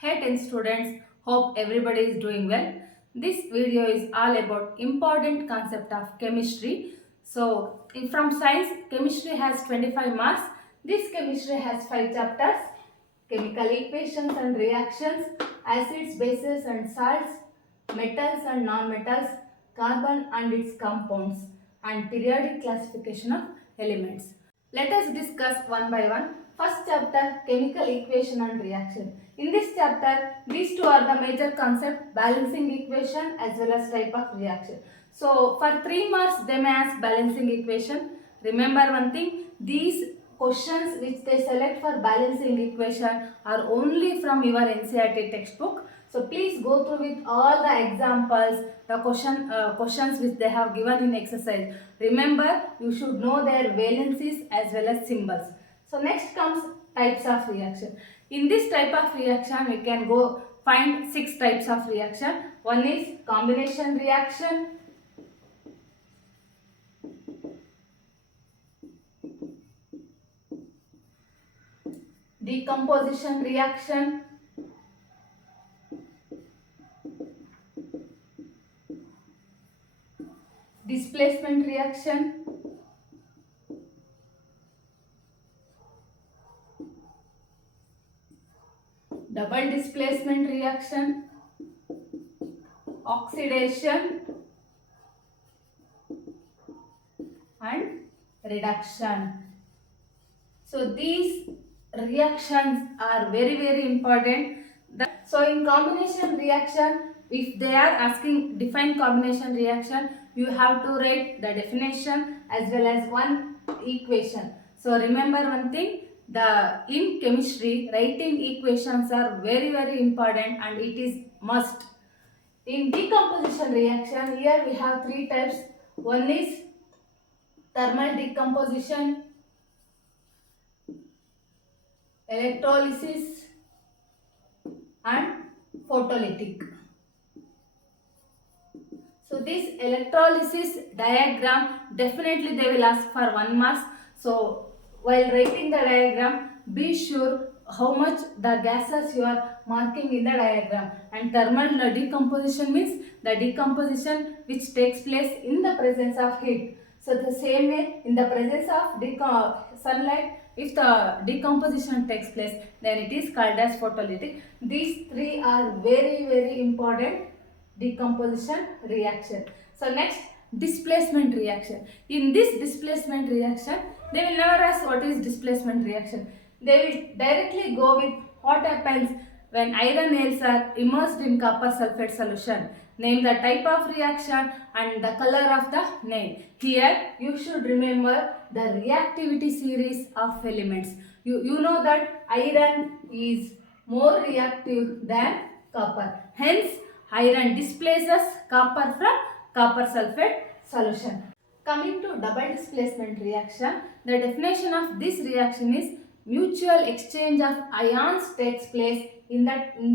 Hey 10 students, hope everybody is doing well. This video is all about important concept of chemistry. So from science, chemistry has 25 marks. This chemistry has 5 chapters: chemical equations and reactions, acids, bases and salts, metals and non-metals, carbon and its compounds, and periodic classification of elements. Let us discuss one by one. First chapter, chemical equation and reaction. In this chapter, these two are the major concepts: balancing equation as well as type of reaction. So for 3 marks, they may ask balancing equation. Remember one thing, these questions which they select for balancing equation are only from your NCERT textbook. So please go through with all the examples, the questions which they have given in exercise. Remember, you should know their valencies as well as symbols. So next comes types of reaction. In this type of reaction, we can go find 6 types of reaction. One is combination reaction, decomposition reaction, displacement reaction, double displacement reaction, oxidation and reduction. So these reactions are very important. So in combination reaction, if they are asking define combination reaction, you have to write the definition as well as one equation. So remember one thing, in chemistry writing equations are very important and it is must. In decomposition reaction, here we have 3 types. One is thermal decomposition, electrolysis and photolytic. So this electrolysis diagram, definitely they will ask for 1 mark. So while writing the diagram, be sure how much the gases you are marking in the diagram. And thermal decomposition means the decomposition which takes place in the presence of heat. So the same way, in the presence of sunlight, if the decomposition takes place, then it is called as photolytic. These 3 are very important decomposition reaction. So next, displacement reaction. In this displacement reaction, they will never ask what is displacement reaction. They will directly go with what happens when iron nails are immersed in copper sulfate solution. Name the type of reaction and the color of the nail. Here you should remember the reactivity series of elements. You know that iron is more reactive than copper. Hence, iron displaces copper from copper sulfate solution. Coming to double displacement reaction, the definition of this reaction is mutual exchange of ions takes place in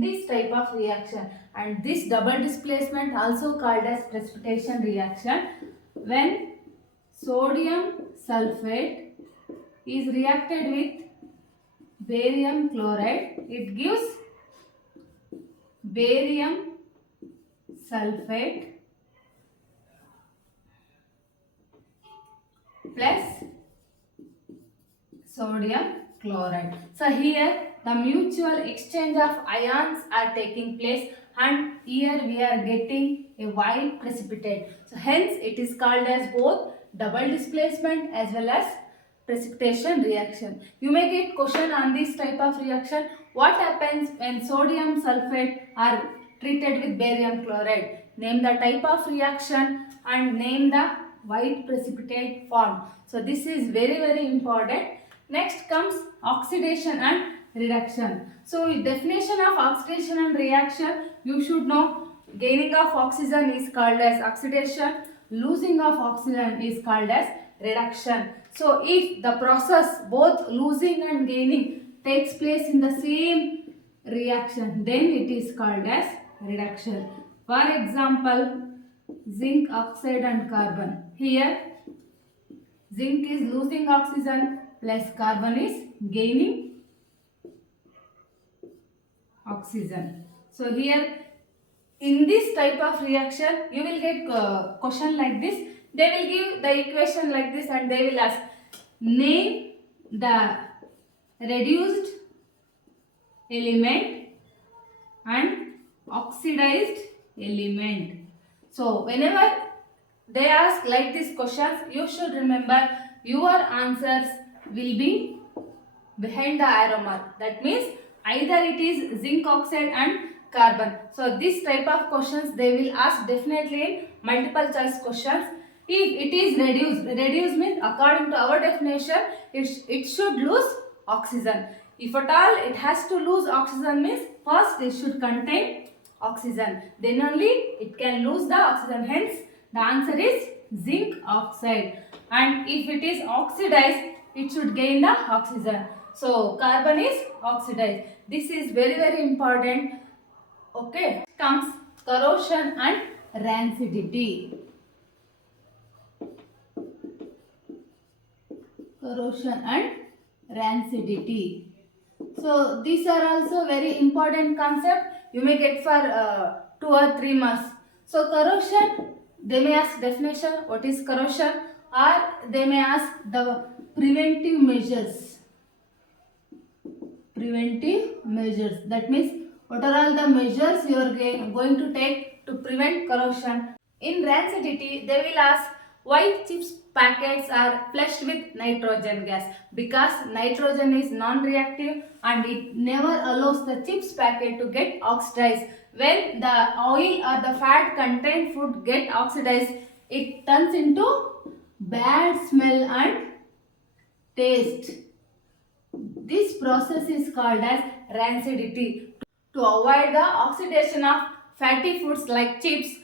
this type of reaction, and this double displacement also called as precipitation reaction. When sodium sulfate is reacted with barium chloride, it gives barium sulfate plus sodium chloride. So here the mutual exchange of ions are taking place and here we are getting a white precipitate. So hence it is called as both double displacement as well as precipitation reaction. You may get question on this type of reaction. What happens when sodium sulfate are treated with barium chloride? Name the type of reaction and name the white precipitate formed. So this is very important. Next comes oxidation and reduction. So definition of oxidation and reaction, you should know gaining of oxygen is called as oxidation, losing of oxygen is called as reduction. So if the process both losing and gaining takes place in the same reaction, then it is called as reduction. For example, zinc oxide and carbon. Here zinc is losing oxygen plus carbon is gaining oxygen. So here in this type of reaction you will get question like this. They will give the equation like this and they will ask name the reduced element and oxidized element. So whenever they ask like these questions, you should remember your answers will be behind the arrow mark. That means either it is zinc oxide and carbon. So this type of questions they will ask definitely in multiple choice questions. If it is reduced means according to our definition, it should lose oxygen. If at all it has to lose oxygen means first it should contain oxygen. Then only it can lose the oxygen. Hence the answer is zinc oxide. And if it is oxidized, it should gain the oxygen. So carbon is oxidized. This is very important. Okay. Comes corrosion and rancidity. Corrosion and rancidity. So these are also very important concept. You may get for 2 or 3 marks. So corrosion, they may ask definition, what is corrosion, or they may ask the preventive measures. Preventive measures. That means what are all the measures you are going to take to prevent corrosion. In rancidity, they will ask why chips packets are flushed with nitrogen gas, because nitrogen is non-reactive and it never allows the chips packet to get oxidized. When the oil or the fat contained food get oxidized, it turns into bad smell and taste. This process is called as rancidity. To avoid the oxidation of fatty foods like chips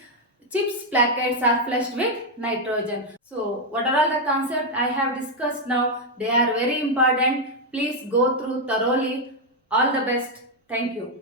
packets are flushed with nitrogen. So what are all the concepts I have discussed now? They are very important. Please go through thoroughly. All the best. Thank you.